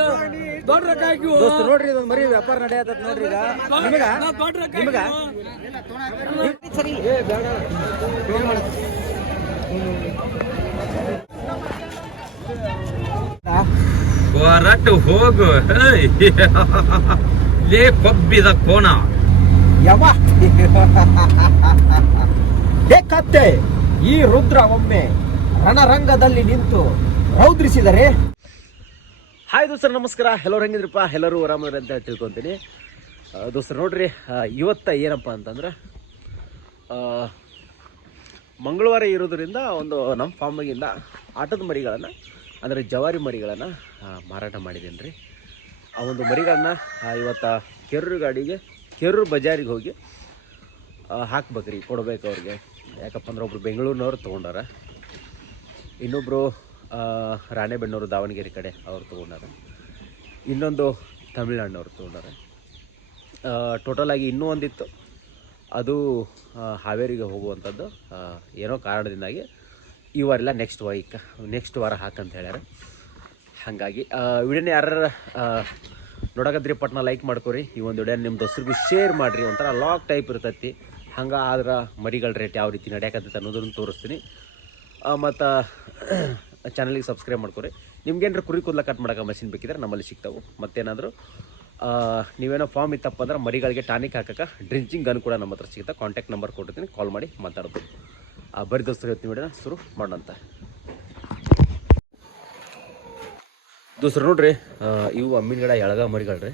ದೋಸ್ತ ನೋಡ್ರಿ ಇದೊಂದು ಮರಿ ವ್ಯಾಪಾರ ನಡೆಯತ್ತ ನೋಡ್ರಿ ಈಗ ನಿಮಗ ಸರಿ ಹೊರಟು ಹೋಗು ಲೇ ಕೊಬ್ಬಿದ ಕೋಣ ಯವ ಕತ್ತೆ ಈ ರುದ್ರ ಒಮ್ಮೆ ರಣರಂಗದಲ್ಲಿ ನಿಂತು ರೌದ್ರಿಸಿದರೆ. ಹಾಯ್ ದೋಸ್ತರು ನಮಸ್ಕಾರ, ಎಲ್ಲರೂ ಹೆಂಗಿದ್ರಪ್ಪ? ಎಲ್ಲರೂ ಆರಾಮದ್ರ ಅಂತ ತಿಳ್ಕೊತೀನಿ ದೋಸ್ತರು. ನೋಡ್ರಿ ಇವತ್ತ ಏನಪ್ಪ ಅಂತಂದ್ರೆ ಮಂಗಳವಾರ ಇರೋದ್ರಿಂದ ಒಂದು ನಮ್ಮ ಫಾರ್ಮಿಗಿಂದ ಆಟದ ಮರಿಗಳನ್ನು ಅಂದರೆ ಜವಾರಿ ಮರಿಗಳನ್ನು ಮಾರಾಟ ಮಾಡಿದ್ದೀನಿ ರೀ. ಆ ಒಂದು ಮರಿಗಳನ್ನ ಇವತ್ತು ಕೆರೂರು ಬಜಾರಿಗೆ ಹೋಗಿ ಹಾಕ್ಬೇಕ್ರಿ, ಕೊಡ್ಬೇಕು ಅವ್ರಿಗೆ. ಯಾಕಪ್ಪ ಅಂದ್ರೆ ಒಬ್ರು ಬೆಂಗಳೂರಿನವ್ರು ತೊಗೊಂಡಾರ, ಇನ್ನೊಬ್ಬರು ರಾಣೆಬೆನ್ನೂರು ದಾವಣಗೆರೆ ಕಡೆ ಅವ್ರು ತೊಗೊಂಡಾರ, ಇನ್ನೊಂದು ತಮಿಳ್ನಾಡಿನವ್ರು ತೊಗೊಂಡಾರ. ಟೋಟಲಾಗಿ ಇನ್ನೂ ಒಂದಿತ್ತು, ಅದು ಹಾವೇರಿಗೆ ಹೋಗುವಂಥದ್ದು. ಏನೋ ಕಾರಣದಿಂದಾಗಿ ಈ ವಾರ ಇಲ್ಲ, ನೆಕ್ಸ್ಟ್ ವಾರ ಹಾಕಂತ ಹೇಳ್ಯಾರ. ಹಾಗಾಗಿ ವಿಡಿಯೋನ ಯಾರು ನೋಡಕತ್ರಿ ಪಟ್ನ ಲೈಕ್ ಮಾಡ್ಕೊರಿ. ಈ ಒಂದು ವಿಡಿಯೋ ನಿಮ್ಮ ದೋಸ್ತರಿಗೂ ಶೇರ್ ಮಾಡಿರಿ. ಒಂಥರ ಲಾಗ್ ಟೈಪ್ ಇರ್ತೈತಿ. ಹಂಗೆ ಆದ್ರೆ ಮರಿಗಳ ರೇಟ್ ಯಾವ ರೀತಿ ನಡೆಯಕತ್ತೈತೆ ಅನ್ನೋದನ್ನು ತೋರಿಸ್ತೀನಿ. ಮತ್ತು ಚಾನಲಿಗೆ ಸಬ್ಸ್ಕ್ರೈಬ್ ಮಾಡ್ಕೊರಿ. ನಿಮ್ಗೇನಾರು ಕುರಿ ಕೂದಲ ಕಟ್ ಮಾಡೋಕೆ ಮಷಿನ್ ಬೇಕಿದ್ರೆ ನಮ್ಮಲ್ಲಿ ಸಿಗ್ತಾವೆ. ಮತ್ತೇನಾದರೂ ನೀವೇನೋ ಫಾರ್ಮ್ ಇತ್ತಪ್ಪ ಅಂದ್ರೆ ಮರಿಗಳಿಗೆ ಟಾನಿಕ್ ಹಾಕೋಕೆ ಡ್ರಿಂಚಿಂಗ್ ಗನ್ ಕೂಡ ನಮ್ಮ ಹತ್ರ ಸಿಗುತ್ತೆ. ಕಾಂಟ್ಯಾಕ್ಟ್ ನಂಬರ್ ಕೊಟ್ಟಿರ್ತೀನಿ, ಕಾಲ್ ಮಾಡಿ ಮಾತಾಡೋದು. ಬರೀ ದೋಸ್ತರು ಹೇಳ್ತೀನಿ, ವಿಡಿಯೋನ ಶುರು ಮಾಡೋಣಂತ. ದೋಸ್ತರು ನೋಡ್ರಿ, ಇವು ಅಮ್ಮಿನ ಎಳಗ ಮರಿಗಳು ರೀ.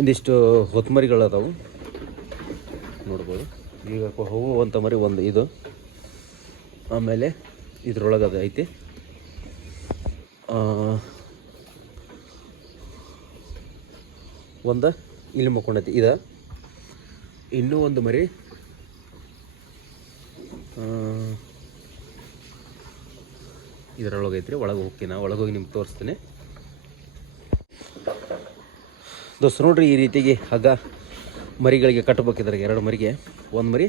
ಒಂದಿಷ್ಟು ಹೊತ್ತು ಮರಿಗಳು ಅದಾವು ನೋಡ್ಬೋದು. ಈಗ ಹೋಗುವಂಥ ಮರಿ ಒಂದು ಇದು, ಆಮೇಲೆ ಇದ್ರೊಳಗೆ ಅದು ಐತಿ. ಒಂದು ಇಲ್ಲಿ ಮಕ್ಕೊಂಡೈತಿ ಇದು. ಇನ್ನೂ ಒಂದು ಮರಿ ಇದರೊಳಗೆ ಐತ್ರಿ. ಒಳಗೆ ಹೋಗ್ತೀನಿ, ಒಳಗೆ ಹೋಗಿ ನಿಮ್ಗೆ ತೋರಿಸ್ತೀನಿ ದೋಸ್ತರು. ನೋಡ್ರಿ ಈ ರೀತಿಗೆ ಹಗ್ಗ ಮರಿಗಳಿಗೆ ಕಟ್ಟಬೇಕಿದ್ರೆ ಎರಡು ಮರಿಗೆ. ಒಂದು ಮರಿ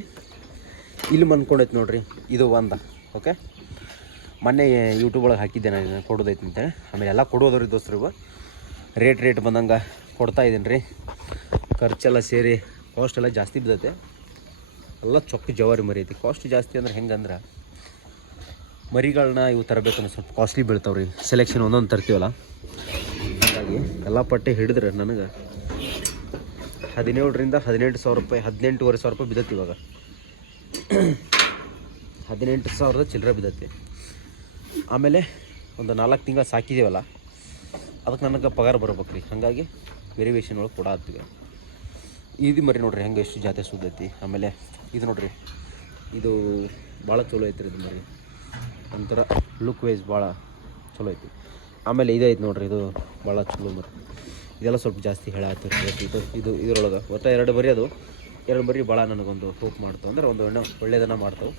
ಇಲ್ಲಿ ಬಂದ್ಕೊಂಡೈತಿ ನೋಡ್ರಿ, ಇದು ಒಂದು. ಓಕೆ, ಮೊನ್ನೆ ಯೂಟ್ಯೂಬ್ ಒಳಗೆ ಹಾಕಿದ್ದೆ ನಾನು ಕೊಡೋದೈತಿ ಅಂತೇಳಿ. ಆಮೇಲೆ ಎಲ್ಲ ಕೊಡೋದ್ರಿ ದೋಸ್ತರು. ಇವು ರೇಟ್ ಬಂದಂಗೆ ಕೊಡ್ತಾಯಿದ್ದೀನಿ ರೀ. ಖರ್ಚೆಲ್ಲ ಸೇರಿ ಕಾಸ್ಟ್ ಎಲ್ಲ ಜಾಸ್ತಿ ಬಿದ್ದೈತೆ. ಎಲ್ಲ ಚೊಕ್ಕ ಜವಾರಿ ಮರಿ ಐತಿ. ಕಾಸ್ಟ್ ಜಾಸ್ತಿ ಅಂದ್ರೆ ಹೆಂಗಂದ್ರೆ ಮರಿಗಳನ್ನ ಇವು ತರಬೇಕಂದ್ರೆ ಸ್ವಲ್ಪ ಕಾಸ್ಟ್ಲಿ ಬೀಳ್ತಾವೆ ರೀ. ಸೆಲೆಕ್ಷನ್ ಒಂದೊಂದು ತರ್ತೀವಲ್ಲ, ಹಾಗಾಗಿ ಎಲ್ಲ ಪಟ್ಟೆ ಹಿಡಿದ್ರೆ ನನಗೆ 17,000 18,000 ರೂಪಾಯಿ, 18,500 ಬಿದ್ದೈತಿ. ಇವಾಗ 18,000 ಚಿಲ್ಲರೆ ಬಿದ್ದೈತಿ. ಆಮೇಲೆ ಒಂದು 4 ತಿಂಗಳು ಸಾಕಿದ್ದೀವಲ್ಲ, ಅದಕ್ಕೆ ನನಗೆ ಪಗಾರ ಬರ್ಬೇಕು ರೀ. ಹಾಗಾಗಿ ವೆರಿವೇಷನ್ ಒಳಗೆ ಕೊಡಾತ್ತೀವಿ. ಇದು ಮರಿ ನೋಡ್ರಿ ಹೆಂಗೆ ಎಷ್ಟು ಜಾತಿ ಸುದ್ದೈತಿ. ಆಮೇಲೆ ಇದು ನೋಡ್ರಿ, ಇದು ಭಾಳ ಚಲೋ ಐತ್ರಿ. ಇದು ಮರಿ ಒಂಥರ ಲುಕ್ ವೈಸ್ ಭಾಳ ಚಲೋ ಐತಿ. ಆಮೇಲೆ ಇದು ಐತಿ ನೋಡ್ರಿ, ಇದು ಭಾಳ ಚಲೋ ಮರಿ. ಇದೆಲ್ಲ ಸ್ವಲ್ಪ ಜಾಸ್ತಿ ಹೇಳತ್ತಿರ್ತೀವಿ. ಇದರೊಳಗೆ ಒಟ್ಟು 2 ಮರಿ ಅದು. 2 ಮರಿ ಭಾಳ ನನಗೊಂದು ಹೋಪ್ ಮಾಡ್ತಾವೆ, ಅಂದ್ರೆ ಒಂದು ಒಳ್ಳೆಯದನ್ನು ಮಾಡ್ತಾವೆ.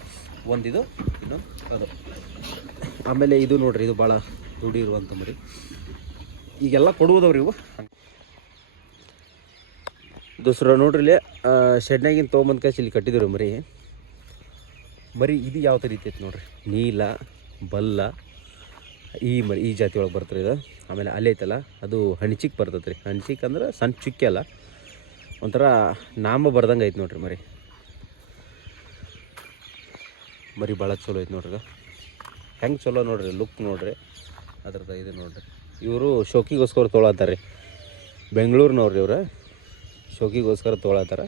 ಒಂದಿದು, ಇನ್ನೊಂದು ಅದು. ಆಮೇಲೆ ಇದು ನೋಡ್ರಿ, ಇದು ಭಾಳ ರೂಢಿ ಇರುವಂಥ ಮರಿ. ಈಗೆಲ್ಲ ಕೊಡುವುದವ್ರಿ ಇವು. ದೋಸ್ರ ನೋಡ್ರಿ, ಇಲ್ಲಿ ಶೆಡ್ನಾಗಿನ ತೊಗೊಂಬಂದು ಕಾಯ್ಸಿ ಇಲ್ಲಿ ಕಟ್ಟಿದ್ರು ಮರಿ. ಇದು ಯಾವ ಥರ ಐತಿ ನೋಡ್ರಿ, ನೀಲ ಬಲ್ಲ ಈ ಜಾತಿ ಒಳಗೆ ಬರ್ತದೆ ಇದು. ಆಮೇಲೆ ಅಲ್ಲಿ ಐತಲ್ಲ, ಅದು ಹಣ್ಚಿಕ್ ಬರ್ತದೆ ರೀ. ಹಣ್ಚಿಕ್ ಅಂದ್ರೆ ಸಣ್ಣ ಚುಕ್ಕಿ ಅಲ್ಲ, ಒಂಥರ ನಾಮ ಬರ್ದಂಗೆ ಐತೆ ನೋಡ್ರಿ ಮರಿ ಭಾಳ ಚಲೋ ಐತೆ ನೋಡ್ರಿ. ಹೆಂಗೆ ಚಲೋ ನೋಡ್ರಿ, ಲುಕ್ ನೋಡ್ರಿ ಅದ್ರದ್ದು. ಇದು ನೋಡ್ರಿ, ಇವರು ಶೋಕಿಗೋಸ್ಕರ ತೊಗೊಳತ್ತಾರೆ ರೀ. ಬೆಂಗಳೂರಿನವ್ರು ಇವ್ರು ಶೋಕಿಗೋಸ್ಕರ ತೊಗೊಳತ್ತಾರೆ.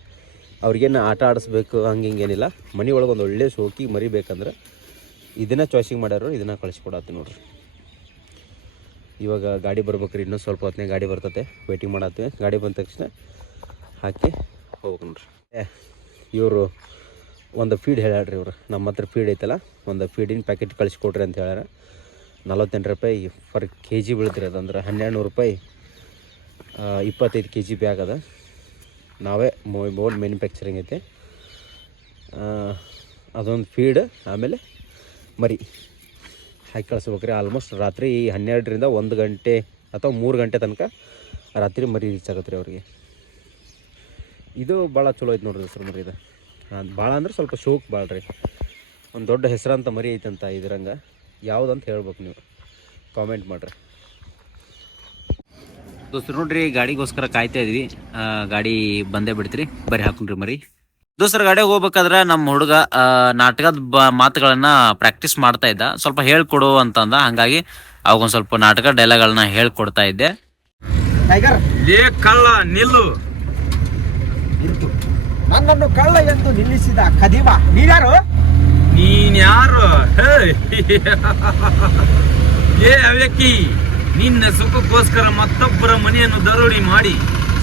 ಅವ್ರಿಗೇನು ಆಟ ಆಡಿಸ್ಬೇಕು ಹಂಗೇನಿಲ್ಲ. ಮನೆ ಒಳಗೆ ಒಂದು ಒಳ್ಳೆ ಶೋಕಿ ಮರಿ ಬೇಕಂದ್ರೆ ಇದನ್ನು ಚಾಯ್ಸಿಂಗ್ ಮಾಡ್ಯಾರ, ಇದನ್ನು ಕಳಿಸ್ಕೊಡತ್ತಿ ನೋಡ್ರಿ. ಇವಾಗ ಗಾಡಿ ಬರ್ಬೇಕ್ರಿ, ಇನ್ನೂ ಸ್ವಲ್ಪ ಹೊತ್ತಿನಾಗ ಗಾಡಿ ಬರ್ತತೆ. ವೇಟಿಂಗ್ ಮಾಡತ್ತೀವಿ. ಗಾಡಿ ಬಂದ ತಕ್ಷಣ ಹಾಕಿ ಹೋಗ್ಬೇಕು ನೋಡ್ರಿ. ಇವರು ಒಂದು ಫೀಡ್ ಹೇಳ್ಯಾಡ್ರಿ. ಇವರು ನಮ್ಮ ಹತ್ರ ಫೀಡ್ ಐತಲ್ಲ, ಒಂದು ಫೀಡಿನ ಪ್ಯಾಕೆಟ್ ಕಳಿಸ್ಕೊಡ್ರಿ ಅಂತ ಹೇಳ್ಯಾರ. 48 ರೂಪಾಯಿ ಪರ್ kg ಬೀಳ್ತೀರಿ. ಅದಂದ್ರೆ 1,200 ರೂಪಾಯಿ 25 kg ಬ್ಯಾಗ್ ಅದ. ನಾವೇ ಓನ್ ಮ್ಯಾನುಫ್ಯಾಕ್ಚರಿಂಗ್ ಐತೆ. ಅದೊಂದು ಫೀಡ್, ಆಮೇಲೆ ಮರಿ ಹಾಕಿ ಕಳಿಸ್ಬೇಕ್ರಿ. ಆಲ್ಮೋಸ್ಟ್ ರಾತ್ರಿ 12ರಿಂದ 1 ಗಂಟೆ ಅಥವಾ 3 ಗಂಟೆ ತನಕ ರಾತ್ರಿ ಮರಿ ರೀಚ್ ಆಗತ್ತೆ ರೀ ಅವ್ರಿಗೆ. ಇದು ಭಾಳ ಚಲೋ ಐತೆ ನೋಡ್ರಿ ಸರ್ ಮರಿ. ಇದು ಭಾಳ ಅಂದ್ರೆ ಸ್ವಲ್ಪ ಶೋಕ್ ಭಾಳ ರೀ. ಒಂದು ದೊಡ್ಡ ಹೆಸರಂತ ಮರಿ ಐತಂತ ಇದ್ರಂಗೆ. ಯಾವುದಂತ ಹೇಳ್ಬೇಕು ನೀವು, ಕಾಮೆಂಟ್ ಮಾಡಿರಿ. ದೋಸ್ತರು ನೋಡ್ರಿ ಗಾಡಿಗೋಸ್ಕರ ಕಾಯ್ತಾ ಇದ್ವಿ. ಗಾಡಿ ಬಂದೇ ಬಿಡ್ತೀರಿ, ಬರೀ ಹಾಕೊಂಡ್ರಿ ಮರಿ. ದೋಸ್ತರ ಗಾಡಿಗೆ ಹೋಗ್ಬೇಕಾದ್ರೆ ನಮ್ಮ ಹುಡುಗ ನಾಟಕದ ಮಾತುಗಳನ್ನ ಪ್ರಾಕ್ಟೀಸ್ ಮಾಡ್ತಾ ಇದ್ದ. ಸ್ವಲ್ಪ ಹೇಳ್ಕೊಡು ಅಂತಂದ, ಹಂಗಾಗಿ ಅವಾಗೊಂದು ಸ್ವಲ್ಪ ನಾಟಕ ಡೈಲಾಗ್ಗಳನ್ನ ಹೇಳ್ಕೊಡ್ತಾ ಇದ್ದೆ. ಏ ಕಳ್ಳ ನಿಲ್ಲು, ನನ್ನನ್ನು ಕಳ್ಳ ಎಂದು ನಿಲ್ಲಿಸಿದ ಕದಿಮ ನೀನ್ಯಾರು? ನೀನ್ಯಾರು? ಏ ಅವ್ಯಕ್ತಿ, ನಿನ್ನ ಸುಖಕ್ಕೋಸ್ಕರ ಮತ್ತೊಬ್ಬರ ಮನೆಯನ್ನು ದರೋಡಿ ಮಾಡಿ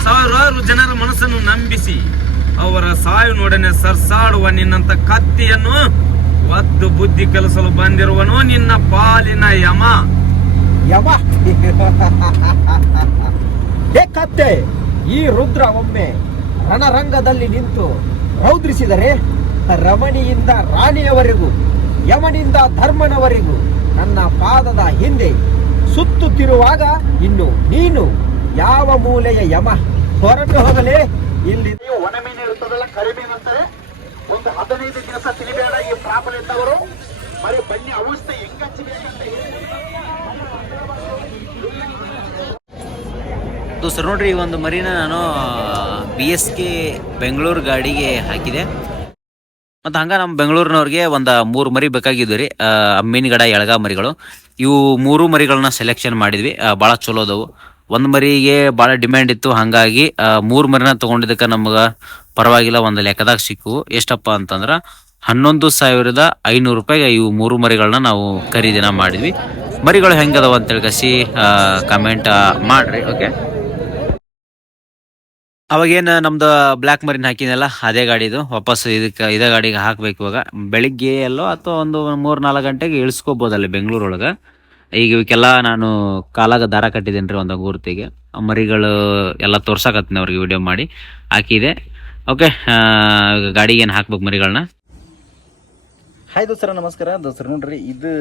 ಸಾವಿರಾರು ಜನರ ಮನಸ್ಸನ್ನು ನಂಬಿಸಿ ಅವರ ಸಾವಿನೊಡನೆ ಸರ್ಸಾಡುವ ನಿನ್ನಂತ ಕತ್ತಿಯನ್ನು ಒದ್ದು ಬುದ್ಧಿ ಕಲಿಸಲು ಬಂದಿರುವನು ನಿನ್ನ ಪಾಲಿನ ಯಮ. ಯಮ? ಹೇ ಕತ್ತೆ, ಈ ರುದ್ರ ಒಮ್ಮೆ ರಣರಂಗದಲ್ಲಿ ನಿಂತು ರೌದ್ರಿಸಿದರೆ ರಮಣಿಯಿಂದ ರಾಣಿಯವರೆಗೂ ಯಮನಿಂದ ಧರ್ಮನವರೆಗೂ ನನ್ನ ಪಾದದ ಹಿಂದೆ ಸುತ್ತುತ್ತಿರುವಾಗ ಇನ್ನು ನೀನು ಯಾವ ಮೂಲೆಯ ಯಮ? ಹೊರಟು ಹೋಗಲೇ. ಇಲ್ಲಿ ಒಣಮೀನು ಇರುತ್ತದಲ್ಲ, ಕರಿಮೀನು ಅಂತಾರೆ. ಒಂದು 15 ದಿವಸ ತಿನ್ನಬೇಡ ಈ ಪ್ರಾಬ್ಲಮ್ ಇದ್ದವರು. ಬರೀ ಬನ್ನಿ ಅವಸ್ಥೆ ಹೆಂಗಚ್ಚಿಬೇಕಂತ ದೋಸ್ತರು ನೋಡ್ರಿ, ಈ ಒಂದು ಮರಿನ ನಾನು BSK ಬೆಂಗಳೂರು ಗಾಡಿಗೆ ಹಾಕಿದೆ. ಮತ್ತು ಹಂಗೆ ನಮ್ಮ ಬೆಂಗಳೂರಿನವ್ರಿಗೆ ಒಂದು 3 ಮರಿ ಬೇಕಾಗಿದ್ವು ರೀ, ಮೀನುಗಡ ಎಳಗ ಮರಿಗಳು. ಇವು 3 ಮರಿಗಳನ್ನ ಸೆಲೆಕ್ಷನ್ ಮಾಡಿದ್ವಿ. ಭಾಳ ಚಲೋ ಅದಾವು. ಒಂದು ಮರಿಗೆ ಭಾಳ ಡಿಮ್ಯಾಂಡ್ ಇತ್ತು, ಹಾಗಾಗಿ 3 ಮರಿನ ತೊಗೊಂಡಿದ್ದಕ್ಕೆ ನಮ್ಗೆ ಪರವಾಗಿಲ್ಲ, ಒಂದು ಲೆಕ್ಕದಾಗ ಸಿಕ್ಕವು. ಎಷ್ಟಪ್ಪ ಅಂತಂದ್ರೆ 11,500 ರೂಪಾಯಿಗೆ ಇವು 3 ಮರಿಗಳನ್ನ ನಾವು ಖರೀದಿನ ಮಾಡಿದ್ವಿ. ಮರಿಗಳು ಹೆಂಗದವ ಅಂತೇಳಿ ಕಸಿ ಕಮೆಂಟ್ ಮಾಡಿರಿ. ಓಕೆ, ಅವಾಗೇನು ನಮ್ದು ಬ್ಲ್ಯಾಕ್ ಮರಿನ ಹಾಕಿನಲ್ಲ, ಅದೇ ಗಾಡಿದು ವಾಪಸ್ ಇದೇ ಗಾಡಿಗೆ ಹಾಕ್ಬೇಕು. ಇವಾಗ ಬೆಳಿಗ್ಗೆ ಎಲ್ಲೋ ಅಥವಾ ಒಂದು 3-4 ಗಂಟೆಗೆ ಇಳಿಸ್ಕೋಬೋದಲ್ಲಿ ಬೆಂಗಳೂರೊಳಗೆ. ಈಗ ಇವಕ್ಕೆಲ್ಲ ನಾನು ಕಾಲಾಗ ದಾರ ಕಟ್ಟಿದ್ದೇನೆ ರೀ, ಒಂದು ಗುರ್ತಿಗೆ. ಮರಿಗಳು ಎಲ್ಲ ತೋರ್ಸಕತ್ತೀನಿ ಅವ್ರಿಗೆ ವಿಡಿಯೋ ಮಾಡಿ ಹಾಕಿದೆ. ಓಕೆ, ಗಾಡಿಗೆ ಏನು ಹಾಕ್ಬೇಕು ಮರಿಗಳನ್ನ. ಹಾಯ್ ದೋಸ್ತರ, ನಮಸ್ಕಾರ ದೋಸ್ತರ. ನೋಡ್ರಿ, ಇದು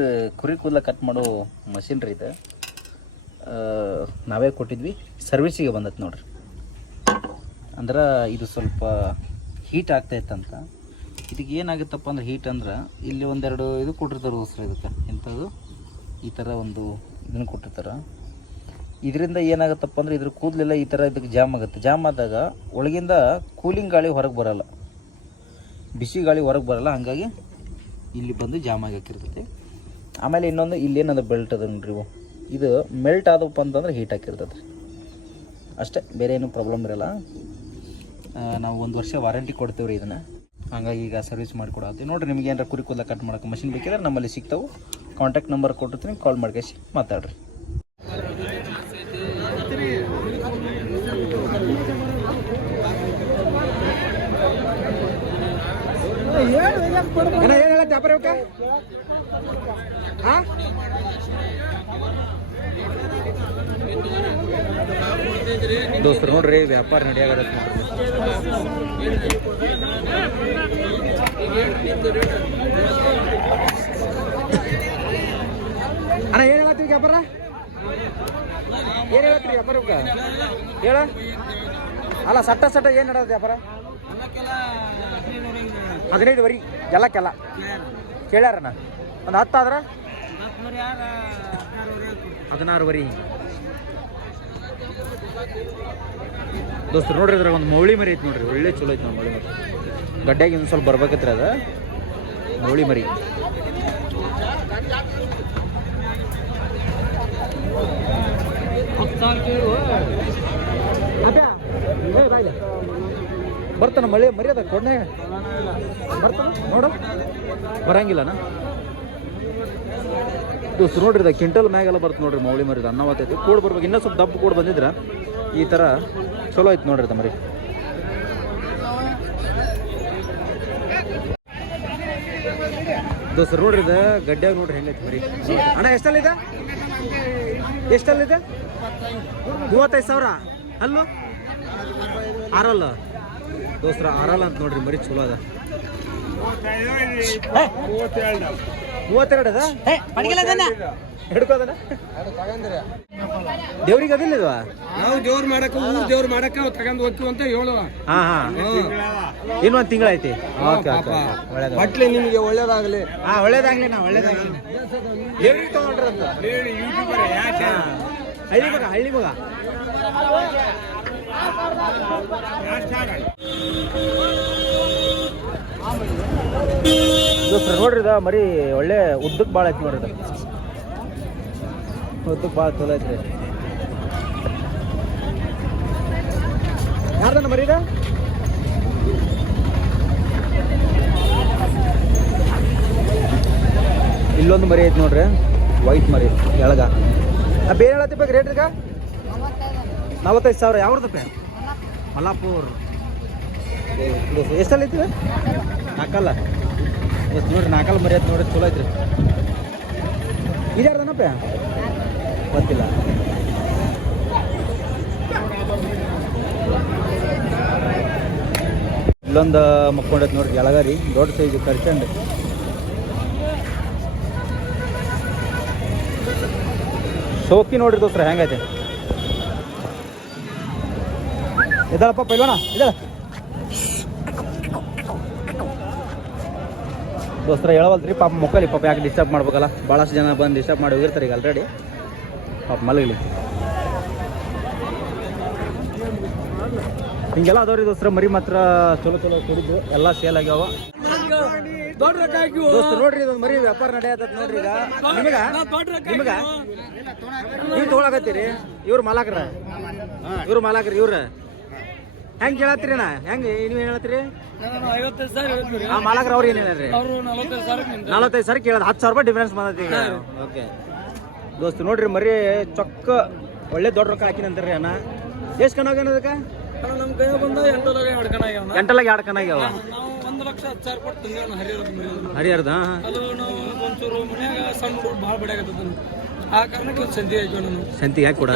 ಕುರಿ ಕೂದಲ ಕಟ್ ಮಾಡೋ ಮಷಿನ್ ರೀ. ಇದು ನಾವೇ ಕೊಟ್ಟಿದ್ವಿ, ಸರ್ವಿಸಿಗೆ ಬಂದೈತೆ ನೋಡ್ರಿ. ಅಂದ್ರೆ ಇದು ಸ್ವಲ್ಪ ಹೀಟ್ ಆಗ್ತಾ ಇತ್ತಂತ. ಇದಕ್ಕೆ ಏನಾಗುತ್ತಪ್ಪ ಅಂದ್ರೆ, ಹೀಟ್ ಅಂದ್ರೆ ಇಲ್ಲಿ ಒಂದೆರಡು ಇದು ಕೊಟ್ಟಿರ್ತಾರೆ ದೋಸ್ತರ. ಇದಕ್ಕೆ ಇಂಥದ್ದು ಈ ಥರ ಒಂದು ಇದನ್ನು ಕೊಟ್ಟಿರ್ತಾರೆ. ಇದರಿಂದ ಏನಾಗುತ್ತಪ್ಪ ಅಂದ್ರೆ, ಇದ್ರ ಕೂದಲೆಲ್ಲ ಈ ಥರ ಇದಕ್ಕೆ ಜಾಮ್ ಆಗುತ್ತೆ. ಜಾಮ್ ಆದಾಗ ಒಳಗಿಂದ ಕೂಲಿಂಗ್ ಗಾಳಿ ಹೊರಗೆ ಬರೋಲ್ಲ, ಬಿಸಿ ಗಾಳಿ ಹೊರಗೆ ಬರೋಲ್ಲ. ಹಾಗಾಗಿ ಇಲ್ಲಿ ಬಂದು ಜಾಮ್ ಆಗಿ ಹಾಕಿರ್ತೈತಿ. ಆಮೇಲೆ ಇನ್ನೊಂದು ಇಲ್ಲೇನದ ಬೆಲ್ಟ್ ಅದ ನೋಡ್ರಿ, ಇದು ಮೆಲ್ಟ್ ಆದಪ್ಪ ಅಂತಂದ್ರೆ ಹೀಟ್ ಹಾಕಿರ್ತೈತೆ ರೀ, ಅಷ್ಟೇ. ಬೇರೆ ಏನೂ ಪ್ರಾಬ್ಲಮ್ ಇರೋಲ್ಲ. ನಾವು 1 ವರ್ಷ ವಾರಂಟಿ ಕೊಡ್ತೇವೆ ರೀ ಇದನ್ನು. ಹಾಗಾಗಿ ಈಗ ಸರ್ವಿಸ್ ಮಾಡಿಕೊಡತ್ತೀವಿ ನೋಡಿರಿ. ನಿಮ್ಗೆ ಏನಾರ ಕುರಿ ಕೂದಲ ಕಟ್ ಮಾಡೋಕೆ ಮಷಿನ್ ಬೇಕಿದ್ರೆ ನಮ್ಮಲ್ಲಿ ಸಿಗ್ತಾವೆ. ಕಾಂಟ್ಯಾಕ್ಟ್ ನಂಬರ್ ಕೊಟ್ಟಿರ್ತೀನಿ, ಕಾಲ್ ಮಾಡ್ಕೇಸಿ ಮಾತಾಡ್ರಿ. ದೋಸ್ತರು ನೋಡ್ರಿ, ವ್ಯಾಪಾರ ನಡೆಯಾಗತ್ತೆ ಅಣ್ಣ. ಏನು ಹೇಳತ್ತೀವಿ ವ್ಯಾಪಾರ? ಏನು ಹೇಳತ್ತೀರಿ ವ್ಯಾಪಾರಕ್ಕೆ? ಹೇಳ ಅಲ್ಲ, ಸಟ್ಟ ಏನು ನಡೆಯೋದು ವ್ಯಾಪಾರ? 15 ವರಿ ಎಲ್ಲಕ್ಕೆಲ್ಲ ಕೇಳ್ಯಾರಣ್ಣ. ಒಂದು 10 ಆದ್ರೆ 16 ವರಿ. ದೋಸ್ತರು ನೋಡ್ರಿ, ಇದ್ರಾಗ ಒಂದು ಮೌಳಿ ಮರಿ ಐತಿ ನೋಡ್ರಿ, ಒಳ್ಳೆ ಚಲೋ ಐತಿ ನೋಡಿ ಮೌಳಿ ಮರಿ. ಗಡ್ಡೆಗೆ ಇನ್ನೊಂದು ಸ್ವಲ್ಪ ಬರ್ಬೇಕತ್ರಿ ಅದ ಮೌಳಿ ಮರಿ. ಬರ್ತಾನ ಮಳೆ ಮರಿ ಅದ ಕೊಡ್ನೆ ಬರ್ತಾನ ನೋಡು, ಬರಂಗಿಲ್ಲನ ದೋಸ್ತು. ನೋಡ್ರಿ, ಕ್ವಿಂಟಲ್ ಮ್ಯಾಗೆಲ್ಲ ಬರ್ತ ನೋಡ್ರಿ ಮೌಳಿ ಮರಿದ. ಅನ್ನವತ್ತೈತಿ ಕೂಡ್ ಬರ್ಬೇಕು. ಇನ್ನೂ ಸ್ವಲ್ಪ ದಪ್ಪ ಕೂಡ್ ಬಂದಿದ್ರ ಈ ಥರ ಚಲೋ ಐತಿ ನೋಡ್ರಿ ಮರಿ. ದೋಸ್ತರು ನೋಡ್ರಿ, ಇದು ಗಡ್ಡ್ಯಾಗ ನೋಡ್ರಿ ಹೆಂಗೈತಿ ಮರಿ. ಅಣ್ಣ ಎಷ್ಟಲ್ಲಿದೆ? 35,000 ಅಲ್ಲೂ ಆರಲ್ಲ ದೋಸ್ತರ, ಆರಲ್ಲ ಅಂತ ನೋಡ್ರಿ ಮರಿ. ಚಲೋ ಅದ. 32 ಅದ ಹಿಡ್ಕೋದನ ದೇವ್ರಿಗೆ ಅದಿಲ್ಲ ಇದು. ನಾವು ದೇವ್ರ ಮಾಡಕ ದೇವ್ರ ಮಾಡಕ ತಗೊಂಡ್ ಹೋಗ್ತೀವಿ ಅಂತ ಹೇಳುವ. ಹಾ ಹಾ, ಇನ್ನೊಂದು ತಿಂಗಳೈತಿ. ಬಟ್ಲಿ ನಿಮ್ಗೆ ಒಳ್ಳೇದಾಗ್ಲಿ. ಒಳ್ಳೇದಾಗ್ಲಿ. ನಾ ಒಳ್ಳೇದಾಗ್ಲಿ ದೇವ್ರಿಗೆ ತಗೊಂಡ್ರಂತ. ಹಳ್ಳಿ ಮಗ ನೋಡ್ರಿ ಇದ ಮರಿ ಒಳ್ಳೆ ಉದ್ದಕ್ಕೆ ಭಾಳ ಐತಿ ನೋಡ್ರಿ ಉದ್ದಕ್ಕೆ ಭಾಳ ಚಲೋ ಐತ್ರಿ ಯಾರ್ದನ ಮರಿ ಇದ ಇಲ್ಲೊಂದು ಮರಿ ಐತಿ ನೋಡ್ರಿ ವೈಟ್ ಮರಿ ಎಳಗ ಬೇರೆ ಹೇಳತ್ತಿ ರೇಟ್ ಈಗ 45,000 ಯಾವ್ದಪ್ಪ ಮಲ್ಲಾಪುರ್ ಎಷ್ಟಲ್ಲಿ ಐತಿ ನಾಲ್ಕಲ್ಲ ಎಷ್ಟು ನೋಡ್ರಿ ನಾಲ್ಕಲ್ಲ ಮರಿ ಐತಿ ನೋಡ್ರಿ ಚಲೋ ಐತ್ರಿ ಇದು ಯಾರ್ದನಪ್ಪ ಗೊತ್ತಿಲ್ಲ ಇಲ್ಲೊಂದು ಮಕ್ಕೊಂಡೈತಿ ನೋಡ್ರಿ ಎಳಗ ರೀ ದೊಡ್ಡ ಸೈಜ್ ಕರ್ಚಂಡ್ ಶೋಕಿ ನೋಡ್ರಿ ದೋಸ್ರ ಹೆಂಗೈತೆ ಇದಳಪ್ಪ ಪೈಲ್ವಾನ ಇದಳ ದೋಸ್ತರ ಹೇಳವಲ್ರಿ ಪಾಪ ಮಕ್ಕಳಿ ಪಾಪ ಯಾಕೆ ಡಿಸ್ಟರ್ಬ್ ಮಾಡ್ಬೇಕಲ್ಲ ಭಾಳಷ್ಟು ಜನ ಬಂದು ಡಿಸ್ಟರ್ಬ್ ಮಾಡಿ ಹೋಗಿರ್ತಾರೆ ಈಗ ಆಲ್ರೆಡಿ ಪಾಪ ಮಲಗಲಿ ಹಿಂಗೆಲ್ಲ ಅದಾವ್ರಿ ದೋಸ್ರ ಮರಿ ಮಾತ್ರ ಚಲೋ ಚಲೋ ಕುಡಿದು ಎಲ್ಲ ಸೇಲ್ ಆಗ್ಯಾವ ದೋಸ್ತ ನೋಡ್ರಿ ಇದೊಂದು ಮರಿ ವ್ಯಾಪಾರ ನಡೆಯತ್ತ ನೋಡ್ರಿ ಈಗ ನಿಮಗ ನೀವು ತೊಗೊಳಕತ್ತೀರಿ ಇವ್ರ ಮಾಲಕ್ರ ಇವ್ರ ಹೆಂಗ್ ಕೇಳತ್ತೀರಿ ನಾ ಹೆಂಗ್ ನೀವ್ ಏನ್ ಹೇಳತ್ತೀರಿ ಆ ಮಾಲಕ್ರ ಅವ್ರ ಏನ್ ಹೇಳ್ರಿ 45,000 ಕೇಳದ್ 10,000 ರೂಪಾಯಿ ಡಿಫ್ರೆನ್ಸ್ ಬಂದೈತಿ ಈಗ ಓಕೆ ದೋಸ್ತ ನೋಡ್ರಿ ಮರಿ ಚೊಕ್ಕ ಒಳ್ಳೆ ದೊಡ್ಡ ರೊಕ್ಕ ಹಾಕಿನಂತಾರ್ರಿ ಅಣ್ಣ ಎಷ್ಟು ಕಣ ಆಗ್ಯಾನ ಅದಕ್ಕೆ ನಮ್ಮ ಕೈ ಬಂದ 2 ಕಣ ಆಗ್ಯಾವ 1,10,000 ಕೊಟ್ಟು ಹರಿಹರ್ದ ಅದು ನಾವು ಒಂಚೂರು ಮನ್ಯಾಗ ಸಣ್ಣ ಹುಡುಗರು ಭಾಳ ಬಡಿಯಾಗತ್ತದ ಆ ಕಾರಣಕ್ಕೆ ಸಂತಿ ಆಯ್ತು ನಾನು ಸಂತಿಗೆ ಯಾಕೆ ಕೊಡ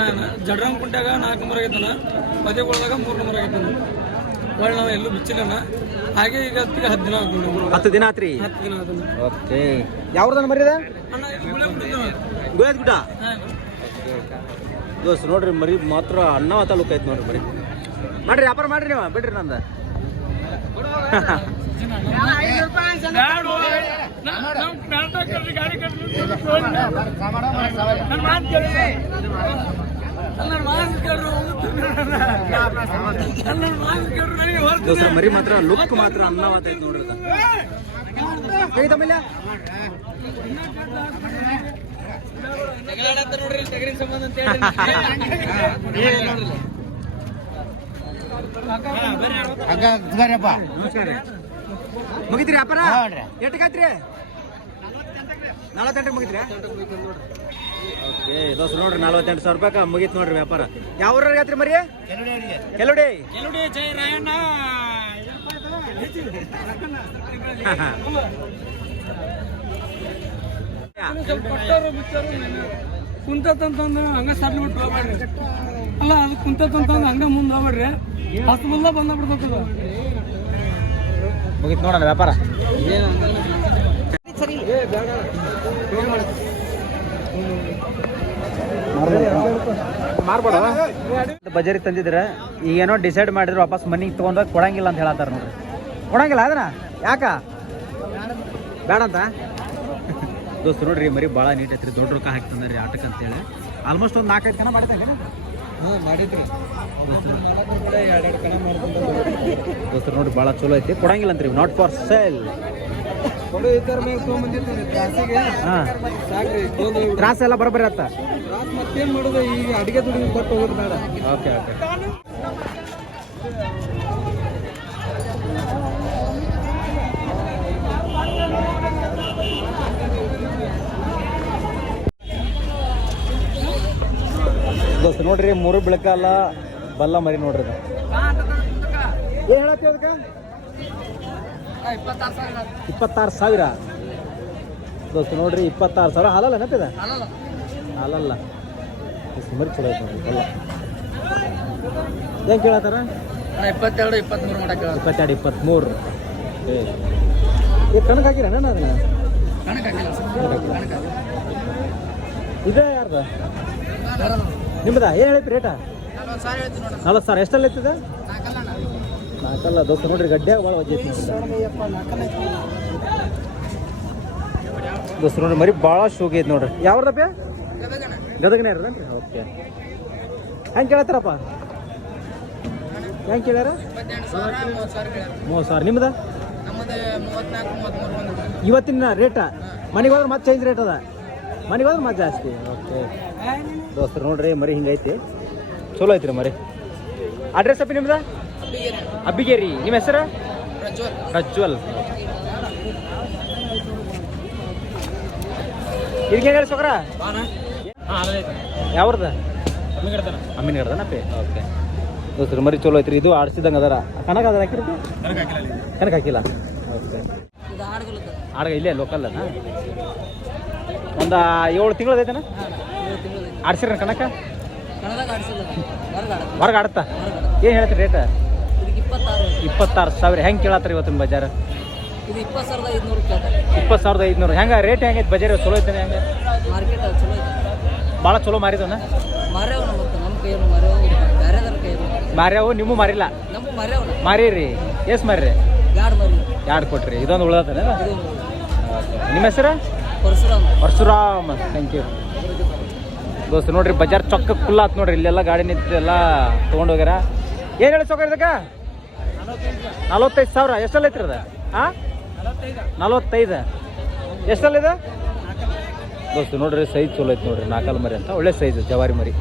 ಜಡ್ರಂಗ್ ಕುಂಟ್ಯಾಗ 4 ನಂಬರ್ ಆಗೈತನ ಮದುವೆಗೊಳದಾಗ 3 ನಂಬರ್ ಆಗೈತನ ಒಳ್ಳೆ ನಾವು ಎಲ್ಲೂ ಬಿಚ್ಚಿಲ್ಲನ ಹಾಗೆ ಈಗ 10 ದಿನ ಆಯ್ತು 10 ದಿನ ಆತ್ರಿ 10 ದಿನ ಆಯ್ತು ಓಕೆ ಯಾವ್ದನ ಮರಿದ ಗುಡ್ ದೋಸ್ತ ನೋಡ್ರಿ ಮರಿ ಮಾತ್ರ ಅನ್ನ ತಾಲೂಕು ಐತಿ ನೋಡ್ರಿ ಮರಿ ಮಾಡ್ರಿ ವ್ಯಾಪಾರ ಮಾಡ್ರಿ ನೀವು ಬಿಡ್ರಿ ನಂದ ದೋಸ್ರ ಮರಿ ಮಾತ್ರ ಲುಕ್ ಮಾತ್ರ ಅನ್ನವತ್ತೈತಿ ನೋಡ್ರಿ ತಮಿಳ ನಮಸ್ಕಾರ ಮುಗಿತ್ರಿ ವ್ಯಾಪಾರ ಎಷ್ಟಕ್ಕಾಯ್ತ್ರಿ 48 ಮುಗಿತ್ರಿ ಓಕೆ ದೋಸ್ತ ನೋಡ್ರಿ 48,000 ರೂಪಾಯಿ ಮುಗೀತು ನೋಡ್ರಿ ವ್ಯಾಪಾರ ಯಾವ ಊರಾಗ ಐತ್ರಿ ಮರಿ ಕೆಲುಡಿ ಜೈ ರಾಯಣ್ಣ ಕುಂತಂತಂದು ಹಂಗ ಸಡ್ಲಿ ಬಿಟ್ಟು ಹೋಗ್ಬೇಡ್ರಿ ಅಲ್ಲ ಅದು ಕುಂತಂತಂದು ಹಂಗ ಮುಂದೆ ಹೋಗ್ಬೇಡ್ರಿ ಹತ್ತು ಮುಂದೆ ಬಂದ ಬಿಡ್ತದ ಮುಗೀತು ನೋಡೋಣ ವ್ಯಾಪಾರ ಮಾರ್ಬೇಡ ಬಜಾರಿಗೆ ತಂದಿದ್ರೆ ಈಗೇನೋ ಡಿಸೈಡ್ ಮಾಡಿದ್ರೆ ವಾಪಸ್ ಮನೆಗೆ ತೊಗೊಂಡೋಗಿ ಕೊಡಂಗಿಲ್ಲ ಅಂತ ಹೇಳತ್ತಾರ ನೋಡ್ರಿ ಕೊಡಂಗಿಲ್ಲ ಅದನ್ನ ಯಾಕ ಬೇಡ ಅಂತ ದೋಸ್ತ ನೋಡ್ರಿ ಮರಿ ಭಾಳ ನೀಟ್ ಐತ್ರಿ ದೊಡ್ಡ ರೊಕ್ಕ ಹಾಕಿ ತಂದ್ರಿ ಆಟಕ್ಕೆ ಅಂತೇಳಿ ಆಲ್ಮೋಸ್ಟ್ ಒಂದು 4-5 ಕಣ ಮಾಡಿದಂಗೆ ಮಾಡಿದ್ರಿ ದೋಸ್ತ ನೋಡಿ ಭಾಳ ಚಲೋ ಐತಿ ಕೊಡಂಗಿಲ್ಲ ಅಂತ್ರಿ ನಾಟ್ ಫಾರ್ ಸೇಲ್ ಹಾಂ ತ್ರಾಸ ಎಲ್ಲ ಬರೋಬ್ಬರಿ ಆತ ಮತ್ತೇನ್ ಮಾಡೋದು ಈಗ ಅಡಿಗೆ ದುಡಿಗೆ ಕೊಟ್ಟು ಹೋಗೋದು ಬೇಡ ಓಕೆ ಓಕೆ ದೋಸ್ತ ನೋಡ್ರಿ 3 ಬೆಳಕಲ್ಲ ಬಲ್ಲ ಮರಿ ನೋಡ್ರಿ ಇದು ಏನು ಹೇಳತ್ತಿ ಅದಕ್ಕೆ 26,000 ದೋಸ್ತ ನೋಡ್ರಿ 26,000 ಹಾಲಲ್ಲ ನೆನಪಿದ ಹಾಲಲ್ಲ ಮರಿ ಚಲೋ ಐತೆ ನೋಡ್ರಿ ಬಲ್ಲ ಏನು ಕೇಳತ್ತಾರ 22 23 ಮಾಡಕ್ಕೆ 22 23 ಈಗ ಕಣಕ್ಕೆ ಹಾಕಿರ ಅದನ್ನ ಇದೇ ಯಾರ್ದ ನಿಮ್ಮದ ಏನು ಹೇಳಿದ್ರಿ ರೇಟ 40,000 ಎಷ್ಟಲ್ಲಿ ಐತಿದ 4 ದೋಸ್ತ ನೋಡ್ರಿ ಗಡ್ಡೆ ಭಾಳ ವಜ್ಜೈತಿ ದೋಸ್ತ ನೋಡ್ರಿ ಮರಿ ಭಾಳ ಶೋಗಿ ಐತಿ ನೋಡ್ರಿ ಯಾವ್ದಪ್ಪ ಗದಗನೇ ಇರೋದನ್ರಿ ಓಕೆ ಹೆಂಗೆ ಕೇಳತ್ತಾರಪ್ಪ? ಹೆಂಗೆ ಕೇಳ್ಯಾರ? 30,000. ನಿಮ್ದು ಇವತ್ತಿನ ರೇಟ? ಮನೆಗೆ ಹೋದ್ರೆ ಮತ್ತೆ ಚೇಂಜ್ ರೇಟ್ ಅದ, ಮನೆಗೆ ಹೋದ್ರೆ ಮತ್ತೆ ಜಾಸ್ತಿ. ಓಕೆ ದೋಸ್ತರು ನೋಡ್ರಿ ಮರಿ ಹಿಂಗೈತಿ, ಚಲೋ ಐತ್ರಿ ಮರಿ. ಅಡ್ರೆಸ್ ಅಪ್ಪಿ ನಿಮ್ದು? ಅಬ್ಬಿಗೇರಿ. ನಿಮ್ಮ ಹೆಸರು? ಪ್ರಜ್ವಲ್. ಇದಕ್ಕೆ ಹೇಳಿ ಸೊಕರ ಯಾವ್ರದ? ಅಮ್ಮಿನಗಡದನಪ್ಪಿ. ಓಕೆ ದೋಸ್ತರು ಮರಿ ಚಲೋ ಐತ್ರಿ. ಇದು ಆಡ್ಸಿದಂಗೆ ಅದರ ಕನಕ ಅದ ಹಾಕಿರ್ತಿ? ಕನಕ ಹಾಕಿಲ್ಲ. ಓಕೆ ಆಡ್ಗ ಇಲ್ಲೇ ಲೋಕಲ್ ಅದ. ಒಂದು 7 ತಿಂಗಳದೈತನ ಆಡ್ಸಿರ ಕನಕ? ಹೊರಗೆ ಆಡುತ್ತಾ? ಏನು ಹೇಳ್ತೀರಿ ರೇಟ್? 26,000. ಹೆಂಗೆ ಕೇಳತ್ತಾರೆ ಇವತ್ತಿನ ಬಜಾರ್? 20,500. ಹೆಂಗೆ ರೇಟ್ ಹೆಂಗೈತೆ ಬಜಾರ್? ಚಲೋ ಐತಾನೆ? ಹೆಂಗೆ ಭಾಳ ಚಲೋ ಮಾರಿದವನ? ಮಾರ್ಯಾವು? ನಿಮ್ಮ ಮಾರಿಲ್ಲ? ಮಾರೀರಿ. ಎಷ್ಟು ಮಾರ್ರಿ? 2 ಕೊಟ್ರಿ. ಇದೊಂದು ಉಳ್ದಾನೆ. ನಿಮ್ಮ ಹೆಸರು? ಪರಶುರಾಮ್. ಥ್ಯಾಂಕ್ ಯು ದೋಸ್ತ. ನೋಡ್ರಿ ಬಜಾರ್ ಚೊಕ್ಕ ಫುಲ್ ಆತ್ ನೋಡ್ರಿ. ಇಲ್ಲೆಲ್ಲ ಗಾಡಿ ನಿಂತೆಲ್ಲ ತೊಗೊಂಡು ಹೋಗ್ಯಾರ. ಏನು ಹೇಳಿ ಸೌಕರ್ಯ ಇದಕ್ಕೆ? 45,000. ಎಷ್ಟಲ್ಲ ಐತ್ರಿ ಅದ? ಹಾಂ 45. ಎಷ್ಟಲ್ಲಿದೆ ದೋಸ್ತ? ನೋಡ್ರಿ ಸೈಜ್ ಚಲೋ ಐತೆ ನೋಡ್ರಿ. 4 ಮರಿ ಅಂತ ಒಳ್ಳೆ ಸೈಜ್ ಜವಾರಿ ಮರಿ.